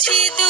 রেখেছি দুহাতে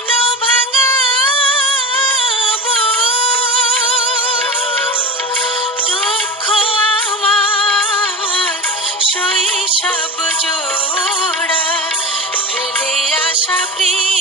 শৈশব জোড়া আশা প্রিয়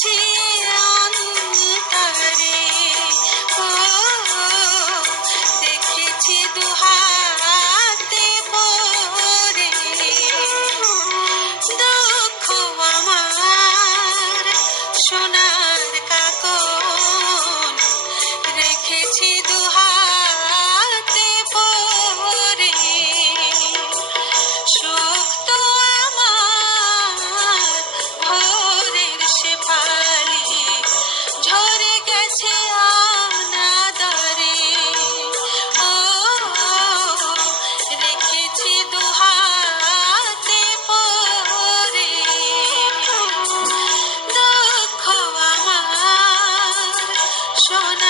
cheese. শোনা